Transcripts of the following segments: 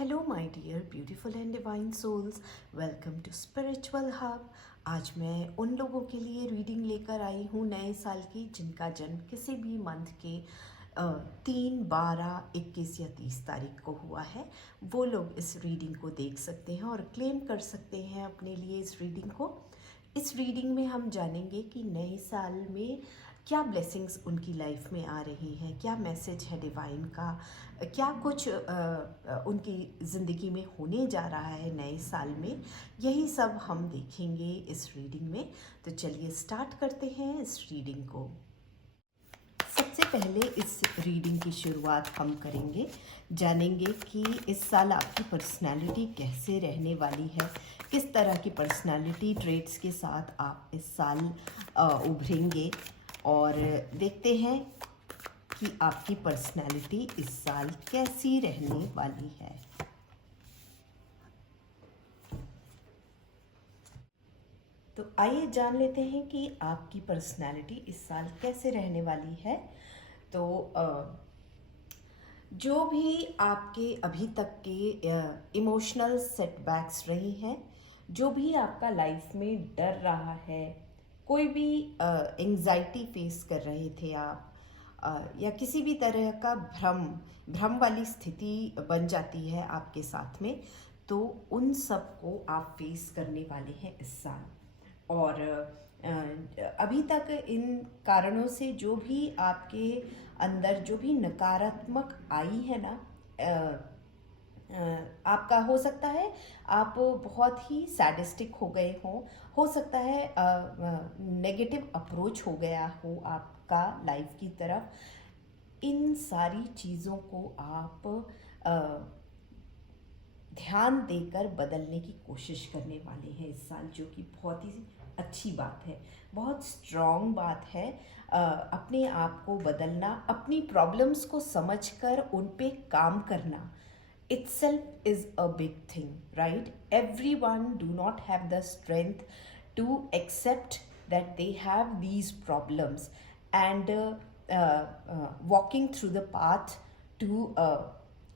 Hello my dear beautiful and divine souls, welcome to spiritual hub. आज मैं उन लोगों के लिए रीडिंग लेकर आई हूँ नए साल की, जिनका जन्म किसी भी मंथ के 3, 12, 21 या 30 तारीख को हुआ है। वो लोग इस रीडिंग को देख सकते हैं और क्लेम कर सकते हैं अपने लिए इस रीडिंग को। इस रीडिंग में हम जानेंगे कि नए साल में क्या ब्लेसिंग्स उनकी लाइफ में आ रही हैं, क्या मैसेज है डिवाइन का, क्या कुछ उनकी ज़िंदगी में होने जा रहा है नए साल में। यही सब हम देखेंगे इस रीडिंग में। तो चलिए स्टार्ट करते हैं इस रीडिंग को। सबसे पहले इस रीडिंग की शुरुआत हम करेंगे, जानेंगे कि इस साल आपकी पर्सनालिटी कैसे रहने वाली है, किस तरह की पर्सनालिटी ट्रेट्स के साथ आप इस साल उभरेंगे, और देखते हैं कि आपकी पर्सनालिटी इस साल कैसी रहने वाली है। तो आइए जान लेते हैं कि आपकी पर्सनालिटी इस साल कैसे रहने वाली है। तो जो भी आपके अभी तक के इमोशनल सेटबैक्स रही हैं, जो भी आपका लाइफ में डर रहा है, कोई भी एंजाइटी फेस कर रहे थे आप, या किसी भी तरह का भ्रम वाली स्थिति बन जाती है आपके साथ में, तो उन सब को आप फेस करने वाले हैं इस साल। और अभी तक इन कारणों से जो भी आपके अंदर जो भी नकारात्मक आई है ना, आपका हो सकता है आप बहुत ही सैडिस्टिक हो गए हो सकता है नेगेटिव अप्रोच हो गया हो आपका लाइफ की तरफ। इन सारी चीज़ों को आप ध्यान देकर बदलने की कोशिश करने वाले हैं इस साल, जो कि बहुत ही अच्छी बात है, बहुत स्ट्रॉन्ग बात है। अपने आप को बदलना, अपनी प्रॉब्लम्स को समझकर उन पे काम करना, itself is a big thing, right? Everyone do not have the strength to accept that they have these problems, and walking through the path to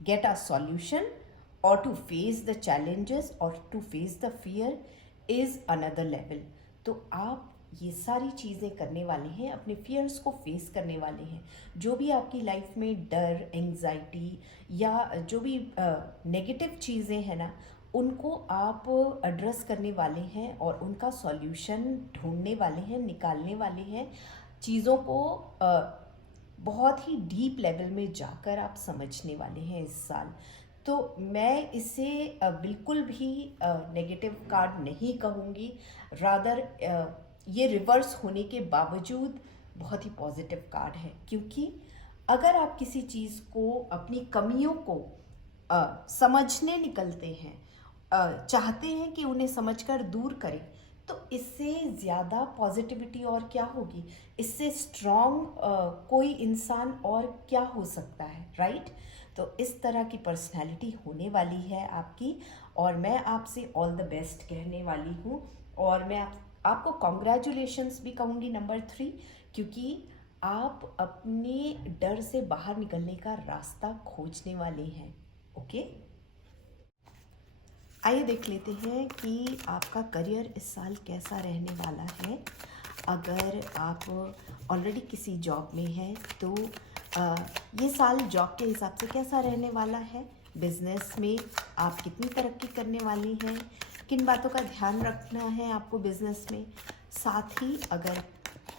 get a solution, or to face the challenges, or to face the fear is another level. तो आप ये सारी चीज़ें करने वाले हैं, अपने fears को फेस करने वाले हैं। जो भी आपकी लाइफ में डर, एंग्जाइटी या जो भी नेगेटिव चीज़ें हैं ना, उनको आप एड्रेस करने वाले हैं और उनका सॉल्यूशन ढूंढने वाले हैं, निकालने वाले हैं। चीज़ों को बहुत ही डीप लेवल में जाकर आप समझने वाले हैं इस साल। तो मैं इसे बिल्कुल भी नेगेटिव कार्ड नहीं कहूँगी, रादर ये रिवर्स होने के बावजूद बहुत ही पॉजिटिव कार्ड है। क्योंकि अगर आप किसी चीज़ को, अपनी कमियों को समझने निकलते हैं, चाहते हैं कि उन्हें समझकर दूर करें, तो इससे ज़्यादा पॉजिटिविटी और क्या होगी, इससे स्ट्रॉन्ग कोई इंसान और क्या हो सकता है, राइट? तो इस तरह की पर्सनैलिटी होने वाली है आपकी, और मैं आपसे ऑल द बेस्ट कहने वाली हूँ। और मैं आपको कॉन्ग्रेचुलेशंस भी कहूँगी नंबर 3, क्योंकि आप अपने डर से बाहर निकलने का रास्ता खोजने वाले हैं। ओके, आइए देख लेते हैं कि आपका करियर इस साल कैसा रहने वाला है। अगर आप ऑलरेडी किसी जॉब में हैं तो ये साल जॉब के हिसाब से कैसा रहने वाला है। बिजनेस में आप कितनी तरक्की करने वाली हैं, किन बातों का ध्यान रखना है आपको बिजनेस में। साथ ही अगर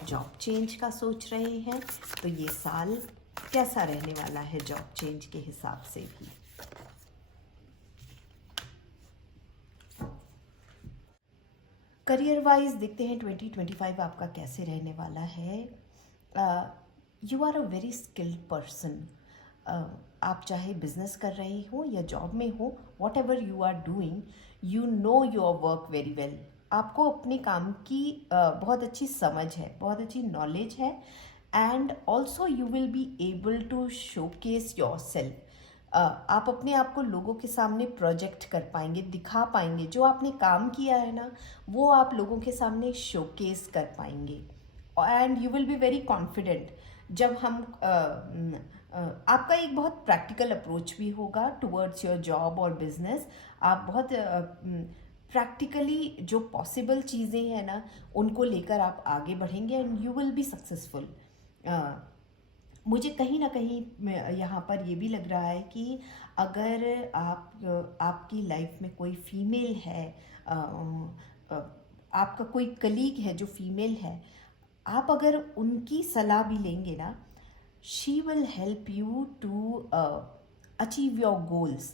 जॉब चेंज का सोच रहे हैं तो ये साल कैसा रहने वाला है जॉब चेंज के हिसाब से भी। करियर वाइज देखते हैं 2025 आपका कैसे रहने वाला है। You are a very skilled person. आप चाहे बिजनेस कर रहे हो या जॉब में हो, whatever you are doing, you know your work very well. आपको अपने काम की बहुत अच्छी समझ है, बहुत अच्छी नॉलेज है, and also you will be able to showcase yourself. आप अपने आप को लोगों के सामने प्रोजेक्ट कर पाएंगे, दिखा पाएंगे। जो आपने काम किया है ना, वो आप लोगों के सामने शोकेस कर पाएंगे, and you will be very confident. जब हम आपका एक बहुत प्रैक्टिकल अप्रोच भी होगा टुवर्ड्स योर जॉब और बिजनेस। आप बहुत प्रैक्टिकली जो पॉसिबल चीज़ें हैं ना, उनको लेकर आप आगे बढ़ेंगे and you will be successful. मुझे कहीं ना कहीं यहाँ पर ये भी लग रहा है कि अगर आपकी लाइफ में कोई फीमेल है, आपका कोई कलीग है जो फीमेल है, आप अगर उनकी सलाह भी लेंगे ना, she will help you to achieve your goals.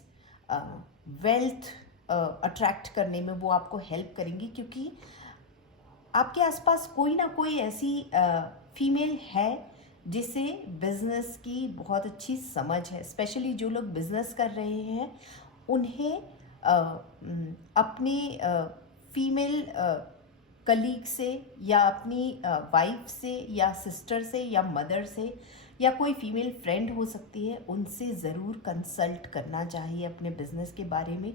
Wealth attract करने में वो आपको हेल्प करेंगी, क्योंकि आपके आसपास कोई ना कोई ऐसी फीमेल है जिसे बिजनेस की बहुत अच्छी समझ है। स्पेशली जो लोग बिजनेस कर रहे हैं, उन्हें अपने फीमेल कलीग से या अपनी वाइफ से या सिस्टर से या मदर से या कोई फीमेल फ्रेंड हो सकती है, उनसे ज़रूर कंसल्ट करना चाहिए अपने बिजनेस के बारे में।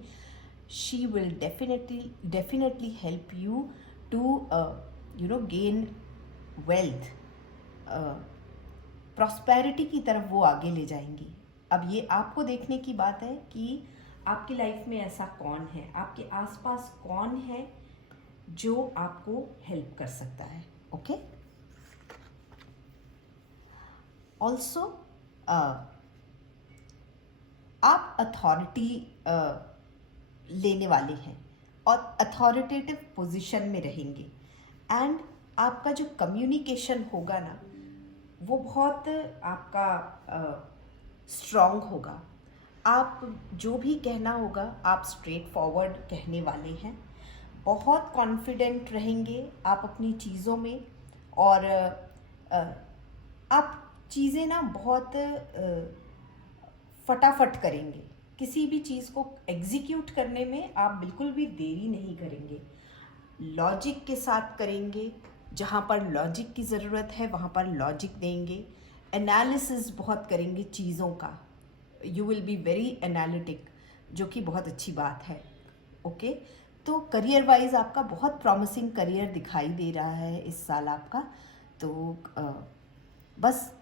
She will definitely help you to gain wealth, prosperity की तरफ वो आगे ले जाएंगी। अब ये आपको देखने की बात है कि आपकी लाइफ में ऐसा कौन है, आपके आसपास कौन है जो आपको हेल्प कर सकता है। ओके, ऑल्सो आप अथॉरिटी लेने वाले हैं और अथॉरिटेटिव पोजीशन में रहेंगे, एंड आपका जो कम्युनिकेशन होगा ना, वो बहुत आपका स्ट्रॉन्ग होगा। आप जो भी कहना होगा, आप स्ट्रेट फॉरवर्ड कहने वाले हैं, बहुत कॉन्फिडेंट रहेंगे आप अपनी चीज़ों में, और आप चीज़ें ना बहुत फटाफट करेंगे। किसी भी चीज़ को एग्जीक्यूट करने में आप बिल्कुल भी देरी नहीं करेंगे, लॉजिक के साथ करेंगे। जहाँ पर लॉजिक की ज़रूरत है वहाँ पर लॉजिक देंगे, एनालिसिस बहुत करेंगे चीज़ों का। You will be very analytic, जो कि बहुत अच्छी बात है। ओके, तो करियर वाइज आपका बहुत प्रॉमिसिंग करियर दिखाई दे रहा है इस साल आपका। तो बस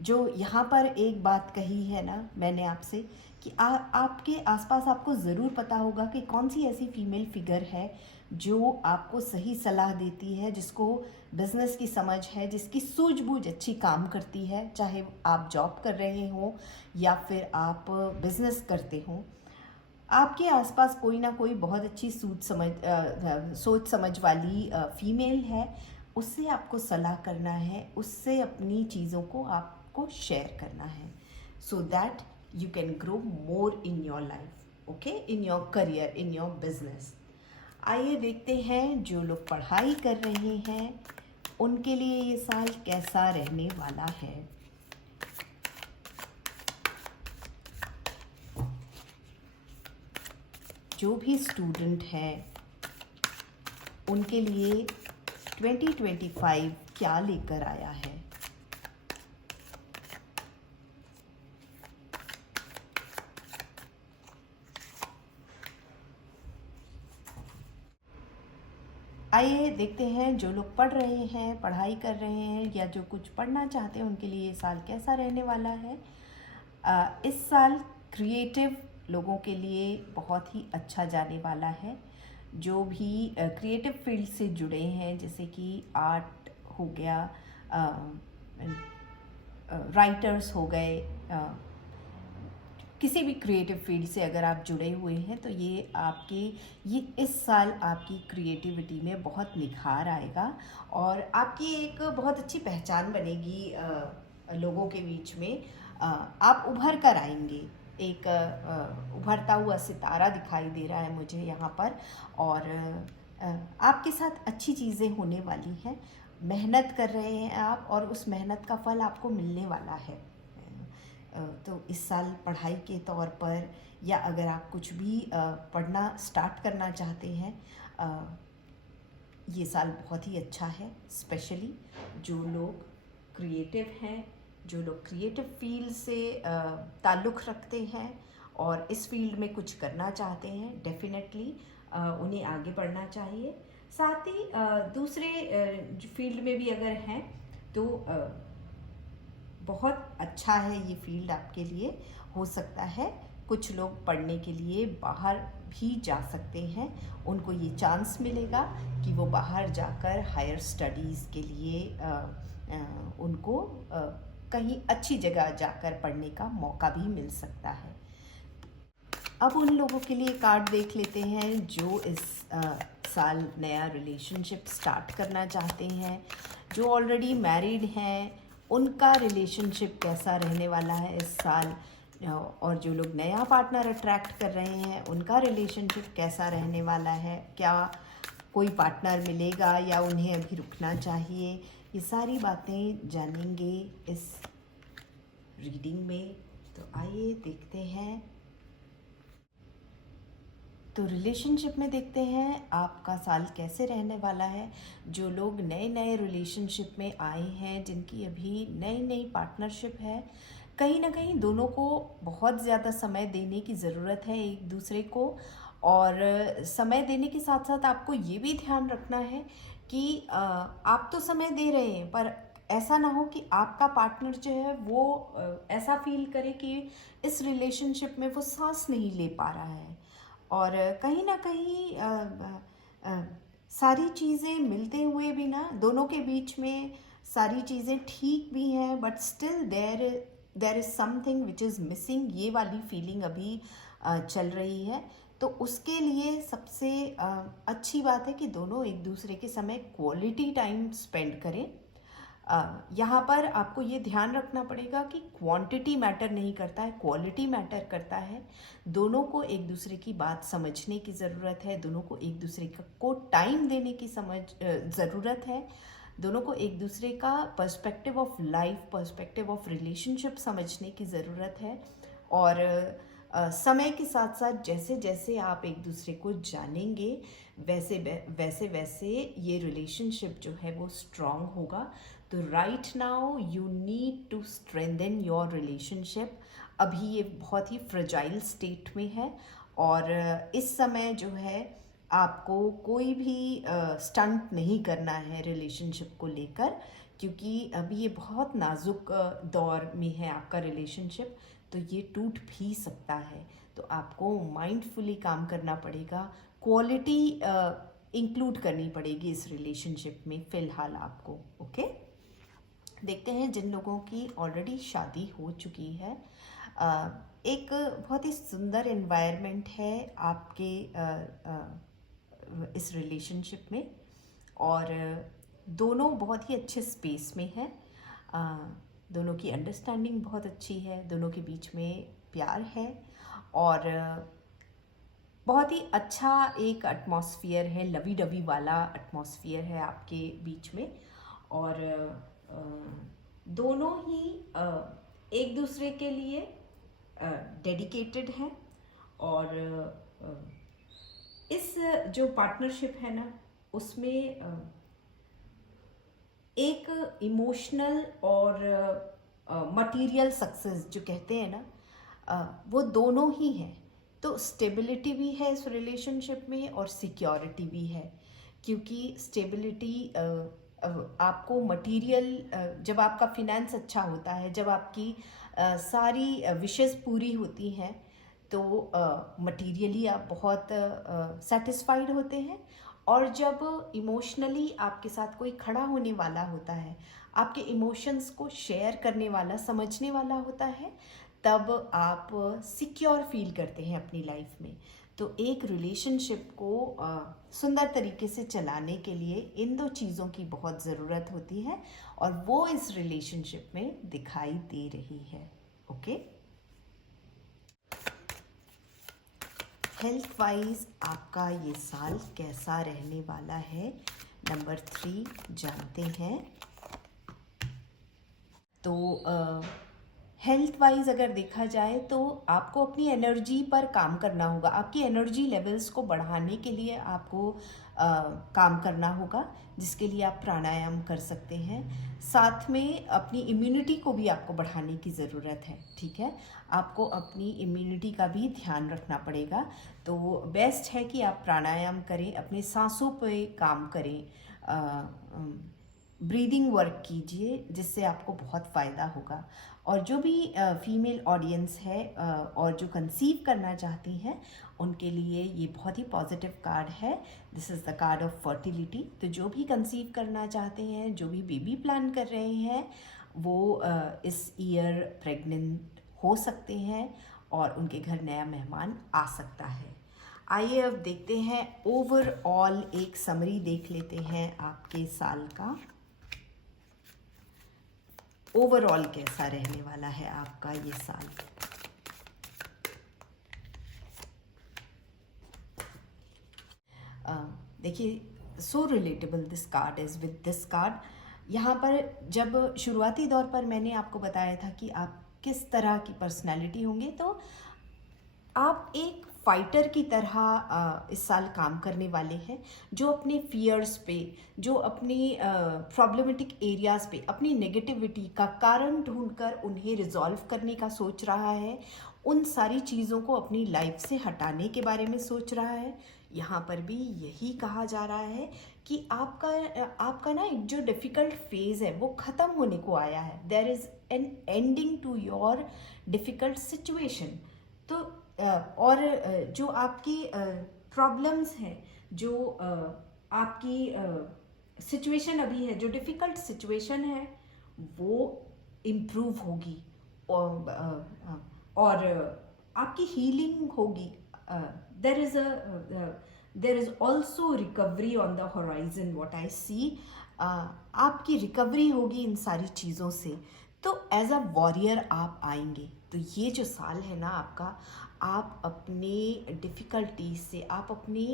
जो यहाँ पर एक बात कही है ना मैंने आपसे कि आपके आसपास आपको ज़रूर पता होगा कि कौन सी ऐसी फीमेल फिगर है जो आपको सही सलाह देती है, जिसको बिज़नेस की समझ है, जिसकी सूझबूझ अच्छी काम करती है, चाहे आप जॉब कर रहे हों या फिर आप बिज़नेस करते हों। आपके आसपास कोई ना कोई बहुत अच्छी सोच समझ वाली फीमेल है, उससे आपको सलाह करना है, उससे अपनी चीज़ों को आपको शेयर करना है, so that you can grow more in your life, okay, in your career, in your business. आइए देखते हैं जो लोग पढ़ाई कर रहे हैं उनके लिए ये साल कैसा रहने वाला है। जो भी स्टूडेंट हैं उनके लिए 2025 क्या लेकर आया है। आइए देखते हैं जो लोग पढ़ रहे हैं, पढ़ाई कर रहे हैं या जो कुछ पढ़ना चाहते हैं उनके लिए ये साल कैसा रहने वाला है। इस साल क्रिएटिव लोगों के लिए बहुत ही अच्छा जाने वाला है। जो भी क्रिएटिव फील्ड से जुड़े हैं, जैसे कि आर्ट हो गया, राइटर्स हो गए, किसी भी क्रिएटिव फील्ड से अगर आप जुड़े हुए हैं तो ये इस साल आपकी क्रिएटिविटी में बहुत निखार आएगा और आपकी एक बहुत अच्छी पहचान बनेगी लोगों के बीच में। आप उभर कर आएंगे, एक उभरता हुआ सितारा दिखाई दे रहा है मुझे यहाँ पर, और आपके साथ अच्छी चीज़ें होने वाली हैं। मेहनत कर रहे हैं आप और उस मेहनत का फल आपको मिलने वाला है। तो इस साल पढ़ाई के तौर पर या अगर आप कुछ भी पढ़ना स्टार्ट करना चाहते हैं, ये साल बहुत ही अच्छा है। स्पेशली जो लोग क्रिएटिव हैं, जो लोग क्रिएटिव फील्ड से ताल्लुक़ रखते हैं और इस फील्ड में कुछ करना चाहते हैं, डेफिनेटली उन्हें आगे बढ़ना चाहिए। साथ ही दूसरे फील्ड में भी अगर हैं तो बहुत अच्छा है ये फील्ड आपके लिए। हो सकता है कुछ लोग पढ़ने के लिए बाहर भी जा सकते हैं, उनको ये चांस मिलेगा कि वो बाहर जाकर हायर स्टडीज़ के लिए उनको कहीं अच्छी जगह जाकर पढ़ने का मौका भी मिल सकता है। अब उन लोगों के लिए कार्ड देख लेते हैं जो इस साल नया रिलेशनशिप स्टार्ट करना चाहते हैं। जो ऑलरेडी मैरिड हैं उनका रिलेशनशिप कैसा रहने वाला है इस साल, और जो लोग नया पार्टनर अट्रैक्ट कर रहे हैं उनका रिलेशनशिप कैसा रहने वाला है, क्या कोई पार्टनर मिलेगा या उन्हें अभी रुकना चाहिए, ये सारी बातें जानेंगे इस रीडिंग में। तो आइए देखते हैं। तो रिलेशनशिप में देखते हैं आपका साल कैसे रहने वाला है। जो लोग नए नए रिलेशनशिप में आए हैं, जिनकी अभी नई नई पार्टनरशिप है, कहीं ना कहीं दोनों को बहुत ज़्यादा समय देने की ज़रूरत है एक दूसरे को। और समय देने के साथ साथ आपको ये भी ध्यान रखना है कि आप तो समय दे रहे हैं, पर ऐसा ना हो कि आपका पार्टनर जो है वो ऐसा फील करे कि इस रिलेशनशिप में वो सांस नहीं ले पा रहा है। और कहीं ना कहीं सारी चीज़ें मिलते हुए भी ना दोनों के बीच में सारी चीज़ें ठीक भी हैं, but still there is something which is missing, ये वाली फीलिंग अभी चल रही है। तो उसके लिए सबसे अच्छी बात है कि दोनों एक दूसरे के समय क्वालिटी टाइम स्पेंड करें। यहाँ पर आपको ये ध्यान रखना पड़ेगा कि क्वांटिटी मैटर नहीं करता है, क्वालिटी मैटर करता है। दोनों को एक दूसरे की बात समझने की ज़रूरत है, दोनों को एक दूसरे को टाइम देने की ज़रूरत है, दोनों को एक दूसरे का perspective of life, perspective of relationship समझने की ज़रूरत है। और समय के साथ साथ जैसे जैसे आप एक दूसरे को जानेंगे वैसे वैसे वैसे ये रिलेशनशिप जो है वो स्ट्रांग होगा। तो right now you need to strengthen your relationship. अभी ये बहुत ही फ्रेजाइल स्टेट में है, और इस समय जो है आपको कोई भी स्टंट नहीं करना है रिलेशनशिप को लेकर, क्योंकि अभी ये बहुत नाजुक दौर में है आपका रिलेशनशिप। तो ये टूट भी सकता है, तो आपको माइंडफुली काम करना पड़ेगा, क्वालिटी इंक्लूड करनी पड़ेगी इस रिलेशनशिप में फ़िलहाल आपको। ओके, देखते हैं जिन लोगों की ऑलरेडी शादी हो चुकी है। एक बहुत ही सुंदर एनवायरनमेंट है आपके इस रिलेशनशिप में, और दोनों बहुत ही अच्छे स्पेस में हैं। दोनों की अंडरस्टैंडिंग बहुत अच्छी है, दोनों के बीच में प्यार है, और बहुत ही अच्छा एक एटमॉस्फेयर है, लवी डवी वाला एटमॉस्फेयर है आपके बीच में। और दोनों ही एक दूसरे के लिए डेडिकेटेड हैं। और इस जो पार्टनरशिप है ना उसमें एक इमोशनल और मटेरियल सक्सेस जो कहते हैं ना वो दोनों ही हैं। तो स्टेबिलिटी भी है इस रिलेशनशिप में और सिक्योरिटी भी है, क्योंकि स्टेबिलिटी आपको मटेरियल, जब आपका फिनेंस अच्छा होता है, जब आपकी सारी विशेस पूरी होती हैं, तो मटेरियली आप बहुत सेटिस्फाइड होते हैं। और जब इमोशनली आपके साथ कोई खड़ा होने वाला होता है, आपके इमोशंस को शेयर करने वाला, समझने वाला होता है, तब आप सिक्योर फील करते हैं अपनी लाइफ में। तो एक रिलेशनशिप को सुंदर तरीके से चलाने के लिए इन दो चीज़ों की बहुत ज़रूरत होती है, और वो इस रिलेशनशिप में दिखाई दे रही है। ओके, हेल्थ वाइज आपका ये साल कैसा रहने वाला है, नंबर 3 जानते हैं। तो हेल्थ वाइज अगर देखा जाए तो आपको अपनी एनर्जी पर काम करना होगा, आपकी एनर्जी लेवल्स को बढ़ाने के लिए आपको काम करना होगा, जिसके लिए आप प्राणायाम कर सकते हैं। साथ में अपनी इम्यूनिटी को भी आपको बढ़ाने की ज़रूरत है, ठीक है। आपको अपनी इम्यूनिटी का भी ध्यान रखना पड़ेगा। तो बेस्ट है कि आप प्राणायाम करें, अपने सांसों पे काम करें, ब्रीदिंग वर्क कीजिए, जिससे आपको बहुत फ़ायदा होगा। और जो भी फीमेल ऑडियंस है और जो कंसीव करना चाहती हैं, उनके लिए ये बहुत ही पॉजिटिव कार्ड है। This is the card of fertility. तो जो भी कंसीव करना चाहते हैं, जो भी बेबी प्लान कर रहे हैं, वो इस ईयर प्रेग्नेंट हो सकते हैं और उनके घर नया मेहमान आ सकता है। आइए अब देखते हैं ओवरऑल एक समरी देख लेते हैं आपके साल का। ओवरऑल कैसा रहने वाला है आपका ये साल। देखिए, so relatable this card is with this card. यहाँ पर जब शुरुआती दौर पर मैंने आपको बताया था कि आप किस तरह की पर्सनैलिटी होंगे, तो आप एक फाइटर की तरह इस साल काम करने वाले हैं, जो अपने फियर्स पे, जो अपनी प्रॉब्लमेटिक एरियाज़ पे अपनी नेगेटिविटी का कारण ढूंढकर उन्हें रिजॉल्व करने का सोच रहा है, उन सारी चीज़ों को अपनी लाइफ से हटाने के बारे में सोच रहा है। यहाँ पर भी यही कहा जा रहा है कि आपका ना एक जो डिफ़िकल्ट फेज़ है वो ख़त्म होने को आया है। There is an ending to your difficult situation. तो और जो आपकी प्रॉब्लम्स हैं, जो आपकी सिचुएशन अभी है, जो डिफ़िकल्ट सिचुएशन है, वो इम्प्रूव होगी और आपकी हीलिंग होगी। There is also recovery on the horizon, what I see. आपकी रिकवरी होगी इन सारी चीज़ों से। तो एज अ वॉरियर आप आएंगे। तो ये जो साल है ना आपका, आप अपने डिफ़िकल्टी से, आप अपने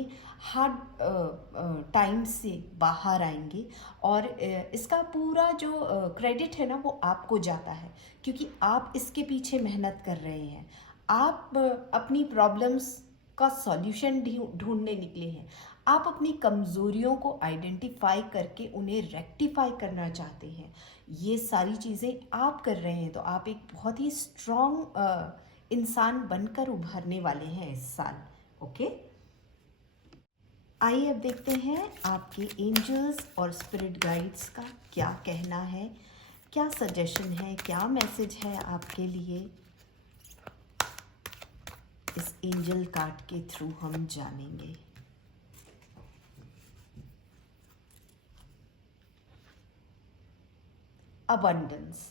हार्ड टाइम से बाहर आएंगे। और इसका पूरा जो क्रेडिट है ना, वो आपको जाता है, क्योंकि आप इसके पीछे मेहनत कर रहे हैं। आप अपनी प्रॉब्लम्स का सॉल्यूशन ढूंढने निकले हैं। आप अपनी कमज़ोरियों को आइडेंटिफाई करके उन्हें रेक्टिफाई करना चाहते हैं। ये सारी चीज़ें आप कर रहे हैं, तो आप एक बहुत ही स्ट्रॉन्ग इंसान बनकर उभरने वाले हैं इस साल। ओके, आइए अब देखते हैं आपके एंजल्स और स्पिरिट गाइड्स का क्या कहना है, क्या सजेशन है, क्या मैसेज है आपके लिए। इस एंजल कार्ड के थ्रू हम जानेंगे। अबंडेंस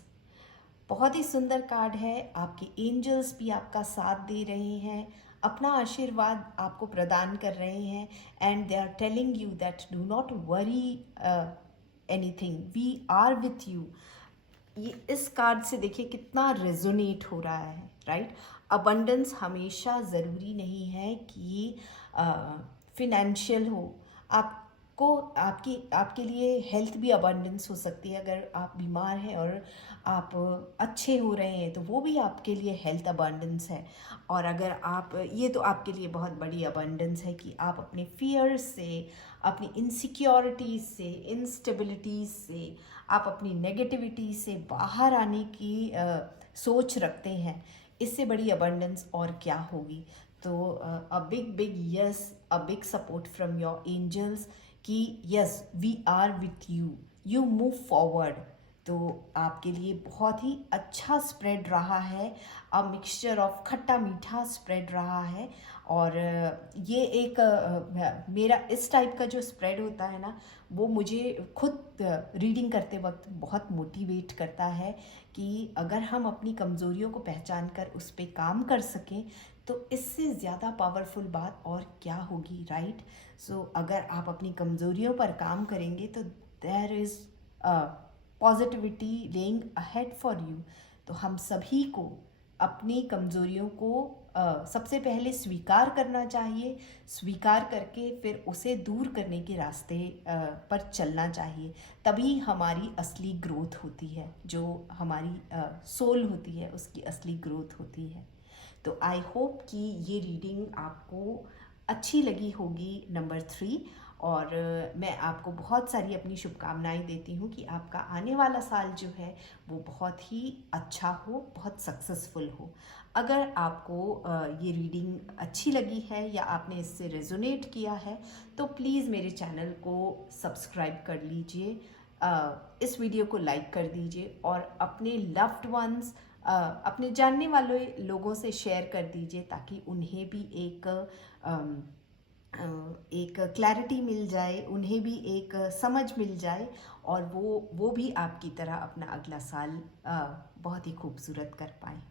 बहुत ही सुंदर कार्ड है। आपके एंजल्स भी आपका साथ दे रहे हैं, अपना आशीर्वाद आपको प्रदान कर रहे हैं। And they are telling you that do not worry anything, we are with you. ये इस कार्ड से देखिए कितना रेजोनेट हो रहा है, राइट। अबंडेंस हमेशा ज़रूरी नहीं है कि फिनेंशियल हो। आपको आपके लिए हेल्थ भी अबंडेंस हो सकती है। अगर आप बीमार हैं और आप अच्छे हो रहे हैं, तो वो भी आपके लिए हेल्थ अबंडेंस है। और अगर आप, ये तो आपके लिए बहुत बड़ी अबंडेंस है कि आप अपने फियर्स से, अपनी इनसिक्योरिटीज़ से, इंस्टेबिलिटीज़ से, आप अपनी नेगेटिविटी से बाहर आने की सोच रखते हैं। इससे बड़ी अबंडेंस और क्या होगी। तो a big yes, a big support from your angels कि yes we are with you, you move forward. तो आपके लिए बहुत ही अच्छा स्प्रेड रहा है। अ मिक्सचर ऑफ खट्टा मीठा स्प्रेड रहा है। और ये एक मेरा इस टाइप का जो स्प्रेड होता है ना, वो मुझे खुद रीडिंग करते वक्त बहुत मोटिवेट करता है कि अगर हम अपनी कमज़ोरियों को पहचान कर उस पर काम कर सकें, तो इससे ज़्यादा पावरफुल बात और क्या होगी, राइट। सो अगर आप अपनी कमज़ोरियों पर काम करेंगे, तो there is positivity laying ahead for you. तो हम सभी को अपनी कमज़ोरियों को सबसे पहले स्वीकार करना चाहिए। स्वीकार करके फिर उसे दूर करने के रास्ते पर चलना चाहिए। तभी हमारी असली ग्रोथ होती है, जो हमारी सोल होती है, उसकी असली ग्रोथ होती है। तो आई होप कि ये रीडिंग आपको अच्छी लगी होगी, नंबर 3। और मैं आपको बहुत सारी अपनी शुभकामनाएं देती हूँ कि आपका आने वाला साल जो है वो बहुत ही अच्छा हो, बहुत सक्सेसफुल हो। अगर आपको ये रीडिंग अच्छी लगी है या आपने इससे रेजोनेट किया है, तो प्लीज़ मेरे चैनल को सब्सक्राइब कर लीजिए, इस वीडियो को लाइक कर दीजिए और अपने लव्ड वंस, अपने जानने वाले लोगों से शेयर कर दीजिए ताकि उन्हें भी एक क्लैरिटी मिल जाए, उन्हें भी एक समझ मिल जाए और वो भी आपकी तरह अपना अगला साल बहुत ही खूबसूरत कर पाएँ।